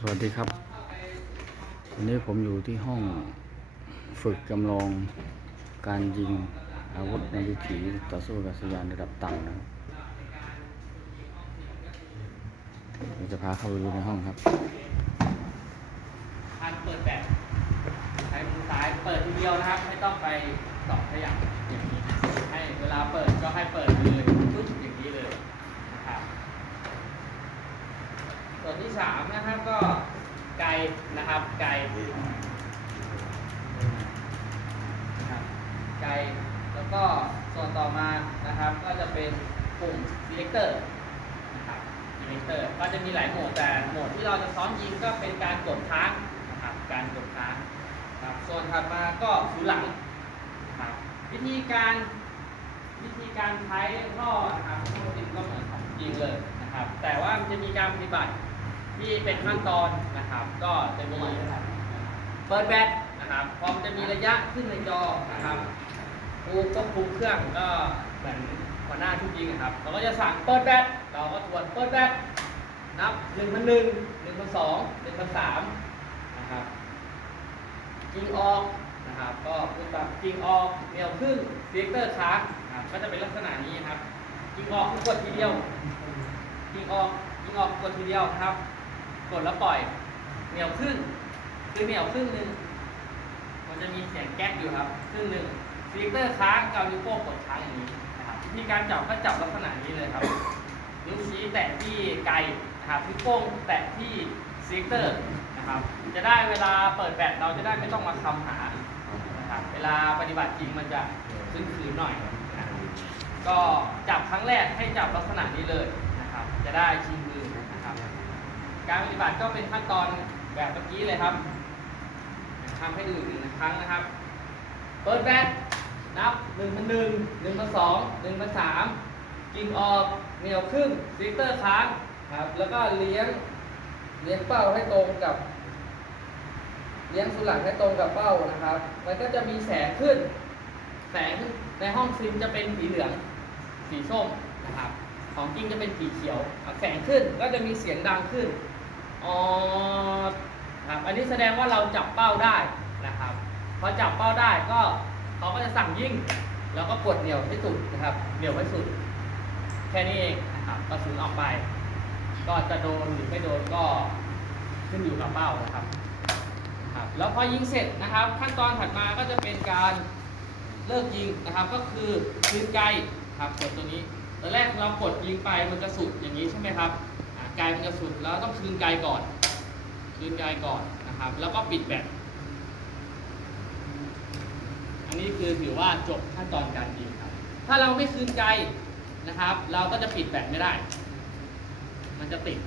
สวัสดีครับวันนี้ผมอยู่ที่ห้องฝึกจำลองการยิงอาวุธในวิถีต่อสู้กับสยานระดับต่ำนะครับเดี๋ยวจะพาเข้าไปดูในห้องครับการเปิดแบบใช้มือซ้ายเปิดทีเดียวนะครับ ไม่ต้องไปสองขยับอย่างนี้ให้เวลาเปิดก็ให้เปิดเลยปึ๊บอย่างนี้เลยนะครับ ส่วนที่สามนะครับก็ไกลนะครับ ไกลนะครับไกลแล้วก็ส่วนต่อมานะครับ ก็จะเป็นปุ่ม selector นะครับ selector ก็จะมีหลายโหมดแต่โหมดที่เราจะซ้อมยิงก็เป็นการกดค้างนะครับ การกดค้างครับส่วนถัดมาก็สูหลังนะครับวิธีการวิธีการใช้ท่อนะครับปกติงก็เหมือนของจริงเลยนะครับ แต่ว่ามันจะมีการปฏิบัติ ที่เป็นขั้นตอนนะครับ ก็จะมีเปิดแบตนะครับพอมันจะมีระยะขึ้นในจอนะครับผู้ควบคุมเครื่องก็เหมือนหัวหน้าทุกยิงนะครับ เราก็จะสั่งเปิดแบตเราก็ตรวจเปิดแบตนับหนึ่งพันหนึ่งหนึ่งพันสองหนึ่งพันสามนะครับยิงออกนะครับ ก็พูดตามยิงออกเหนียวขึ้นเซียเตอร์ค้างนะครับก็จะเป็นลักษณะนี้ครับยิงออกกดทีเดียวยิงออกยิงออกกดทีเดียวครับ กดแล้วปล่อย เหนียวขึ้นคือเหนียวครึ่งหนึ่งมันจะมีเสียงแก๊กอยู่ครับครึ่งหนึ่งเซีเตอร์ค้างกับนิ้วโป้งกดค้างอย่างนี้นะครับวิธีการจับก็จับลักษณะนี้เลยครับ นิ้วชี้แตะที่ไกลนะครับนิ้วโป้งแตะที่ซีเตอร์นะครับ จะได้เวลาเปิดแบตเราจะได้ไม่ต้องมาคำหานะครับเวลาปฏิบัติจริงมันจะขึ้นคืนหน่อยนะครับก็จับครั้งแรกให้จับลักษณะนี้เลยนะครับ จะได้ชิงมือนะครับ การปฏิบัติก็เป็นขั้นตอนแบบเมื่อกี้เลยครับทำให้ดูอีกหนึ่งครั้งนะครับ เปิดแบตนับ1นึ่งพันหนึ่งหนึ่งพันสองหนึ่งพันสามกิงออกเหนียวขึ้นซิกเตอร์ค้างครับ แล้วก็เลี้ยงเลี้ยงเป้าให้ตรงกับ เลี้ยงสุหลังให้ตรงกับเป้านะครับ มันก็จะมีแสงขึ้น แสงในห้องซิมจะเป็นสีเหลือง สีส้มนะครับ ของจริงจะเป็นสีเขียว แสงขึ้นก็จะมีเสียงดังขึ้น อ๋อครับอันนี้แสดงว่าเราจับเป้าได้นะครับ พอจับเป้าได้ก็เขาก็จะสั่งยิงแล้วก็กดเหนี่ยวให้สุดนะครับ เหนี่ยวให้สุด แค่นี้เองนะครับกระสุนออกไป ก็จะโดนหรือไม่โดนก็ขึ้นอยู่กับเป้านะครับครับ แล้วพอยิงเสร็จนะครับ ขั้นตอนถัดมาก็จะเป็นการเลิกยิงนะครับ ก็คือคืนไกลครับกดตัวนี้ตอนแรกเรากดยิงไปมันจะสุดอย่างนี้ใช่ไหมครับ ไกลมันจะสุดแล้วต้องคืนไกลก่อน คืนไกลก่อนนะครับ แล้วก็ปิดแบตอันนี้คือถือว่าจบขั้นตอนการยิงครับ ถ้าเราไม่คืนไกลนะครับ เราก็จะปิดแบตไม่ได้ มันจะติด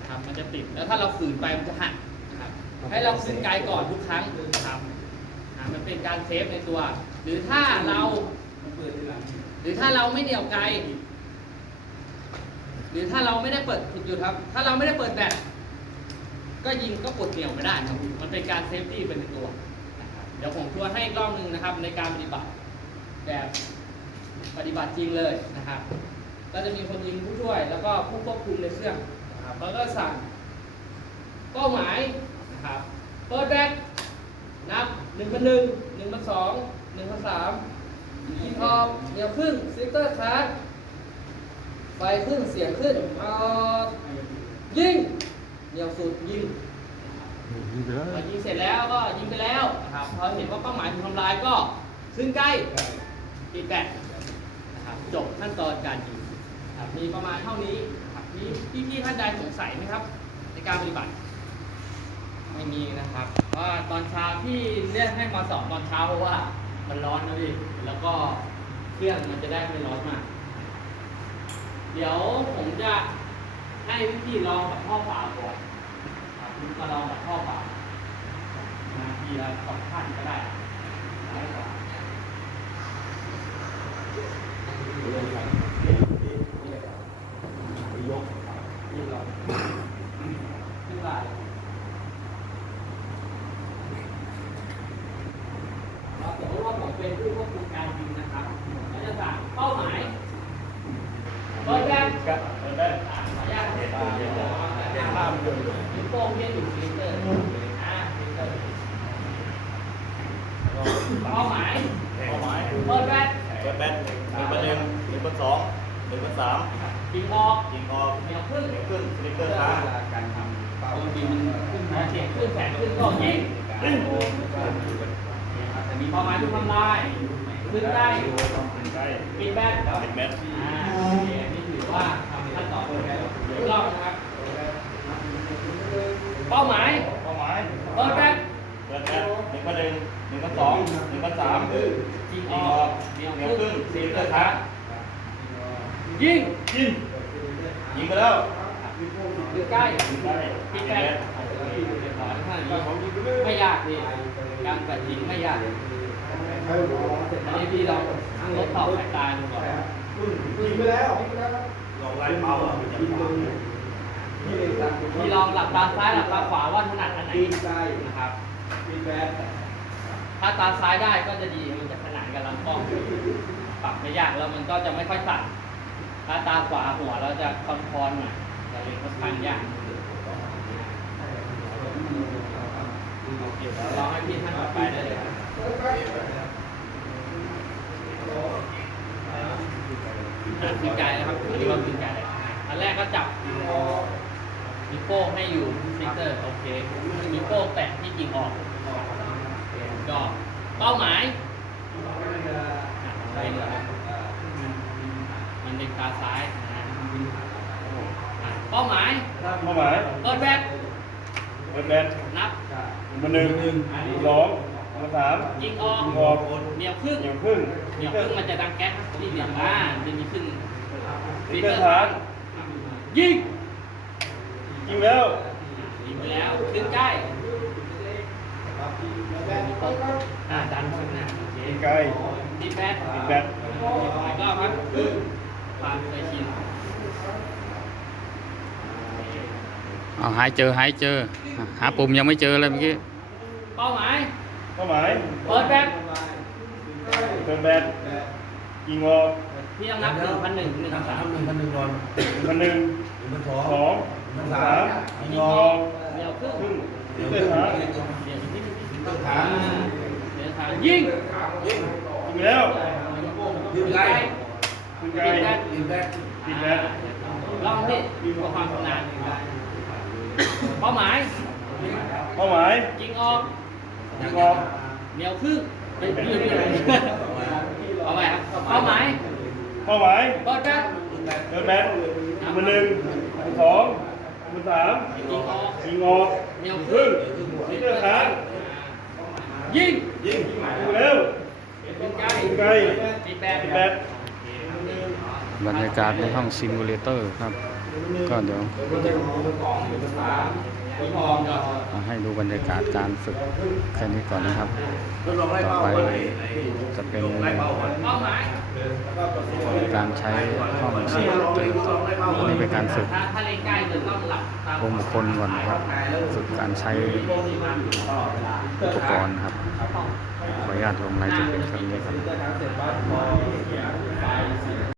นะครับ มันจะติด แล้วถ้าเราฝืนไปมันจะหักนะครับ ให้เราคืนไกลก่อนทุกครั้งนะครับมันเป็นการเซฟในตัว หรือถ้าเราหรือถ้าเราไม่เหนี่ยวไกล รือถ้าเราไม่ได้เปิดผิดอยู่ครับ ถ้าเราไม่ได้เปิดแบตก็ยิงก็กดเหนี่ยวไม่ได้ครับมันเป็นการเซฟตี้เป็นตัวนะครับเดี๋ยวผมทวนให้อีกรอบหนึ่งนะครับ ในการปฏิบัติแบบปฏิบัติจริงเลยนะครับ ก็จะมีคนยิงผู้ช่วย แล้วก็ผู้ควบคุมในเครื่องนะครับแล้วก็สั่งเป้าหมายนะครับเปิดแบตนับหนึ่งพันหนึ่งหนึ่งพันสองหนึ่งพันสามยิงออกเดี๋ยวขึ้นซิสเตอร์คลาร์ด ไฟขึ้นเสียงขึ้นเอายิงเหนียวสุดยิงพอยิงเสร็จแล้วก็ยิงไปแล้วนะครับพอเห็นว่าเป้าหมายถูกทำลายก็ขึ้นใกล้ตีแบตนะครับจบขั้นตอนการยิงนะครับมีประมาณเท่านี้นะครับมีพี่ๆท่านใดสงสัยไหมครับ ในการปฏิบัติ ไม่มีนะครับเพราะว่าตอนเช้าที่เรียกให้มาสอนตอนเช้าเพราะว่ามันร้อนนะพี่แล้วก็เครื่องมันจะได้ไม่ร้อนมาก เดี๋ยวผมจะให้พี่ๆลองกับพ่อป่าก่อนครับคุณมาลองแบบพ่อป่านาทีละสองพันก็ได้ร้อยกว่านี่เราขึ้นไปเราสมมติว่าผมเป็นผู้ควบคุมการยิงนะครับก็จะสั่งเป้าหมาย เปิดแบงอ่าขออนุญาตเห็นภาพเห็นภาพวโป้งเรียอยู่ซีเลเตอร์อ่าซีเลเตอร์เป้าหมายเป้าหมายเปิดแบตเปิดแบตหนึ่งพันหนึ่งหนึ่งพันสองหนึ่งพันสามยิงออกยิงออกเหนียวขึ้นเด็กขึ้นสลิปเตอร์ค้างการทำเป้าบางทีมันขึ้นมาเสียงขึ้นแสงขึ้นก็ยิงมีความหมายคือทำลายขึ้นได้ปิดแบตป็นแมต อ่านี่ถือว่าทำขั้นตอนอีกรอบนะครับ เป้าหมาย เป้าหมาย เปิดแบต เปิดแบตหนึ่งพันหนึ่งหนึ่งพันสองหนึ่งพันสาม ยิง ยิง อ อ อ อก ก เหนียว เหนียว ขึ้ ขึ้ น นสลิปเตอร์ค้าง ยิง ยิงยิงไปแล้วอยู่ใกล้ยิงได้ปิดยิงแบแบตตเรียบร้อยขนาดนี้ไม่ยากนี่การแบตยิงไม่ยากอันนี้พี่ลองทดสอบสายตาดูก่อนยิงไปแล้วลองไล่เป้าอะมันจะขวางพี่ลองหลับตาซ้ายหลับตาขวาว่าถนัดอันไหนปีนใจนะครับปีนแบดถ้าตาซ้ายได้ก็จะดีมันจะขนานกับลำกล้องปรับไม่ยากแล้วมันก็จะไม่ค่อยสั่น ถ้าตาขวาหัวเราจะคอนคอนหน่อยจะเรียนค่อนข้างยากเดี๋ยวลองให้พี่ท่านต่อไปได้เลยครับอะขึ้นใจนะครับอันนี้ว่าขึ้นใจเลยอันแรกก็จับนิ้วโป้งให้อยู่เซนเตอร์โอเคนิ้วโป้งแตะที่จริงออกก็เป้าหมาย เลยมันเป็นตาซ้ายนะอะเป้าหมาย เป้าหมายเปิดแบตเปิดแบตนับหนึ่งพันหนึ่งสองหนึ่งพันสามยิงออกยิงออกเหนียวครึ่งเหนียวขึ้นเหนียวครึ่งมันจะดังแก๊สที่เหนียวอ่าจะมีขึ้นสลิปเตอร์ค้างยิงยิงแล้วยิงไปแล้วขึ้นใกล้อ่าดันขึ้นหน้าโอเคยิงไกลดีแบตยิงแบตอีกรอบครับ ความเคยชินเอาหายเจอหายเจอ หาปุ่มยังไม่เจอเลยเมื่อกี้ เป้าหมาย เป้าหมายเปิดแบตเปิดแบตยิงออกพี่ต้องนับหนึ่งพันหนึ่งหนึ่งทำสามหนึ่งพันหนึ่งก่อนหนึ่งพันหนึ่งหนึ่งพันสองสองหนึ่งพันสาสามมยิยิงงออออกกเดี๋ยวครึ่งครึ่งเดี๋ยวเตอเดี๋ยวร์ค้างเดี๋ยวที่ต้องอ่าถามเดี๋ยวทางยิงยิงยิงแล้วยิงไกลยิงไกลยิงแบดยิงแบตลองดิเพื่อความชำนาญเป้าหมายเป้าหมายยิงออกยิงออกเหนียวครึ่งเป็นพี่พี่เอาไปครับเป้าหมายเป้าหมายเปิดแบตเปิดแบตหนึ่งพันหนึ่งหนึ่งสองหนึ่งสามยิงออกยิงออกเหนียวคครึ่รึ่งงสลิปเตอร์ค้างยิงยิงยิงแล้วยิงไกลยิงไกลปิดแบตยิงแบต บรรยากาศในห้องซิมูเลเตอร์ครับ ก็เดี๋ยวให้ดูบรรยากาศการฝึกแค่นี้ก่อนนะครับ ต่อไปจะเป็นการใช้ห้องซิมูเลเตอร์อันนี้เป็นการฝึกองค์บุคคลก่อนครับ ฝึกการใช้อุปกรณ์ครับขออนุญาตลงรายละเอียดเพียงเท่านี้ครับ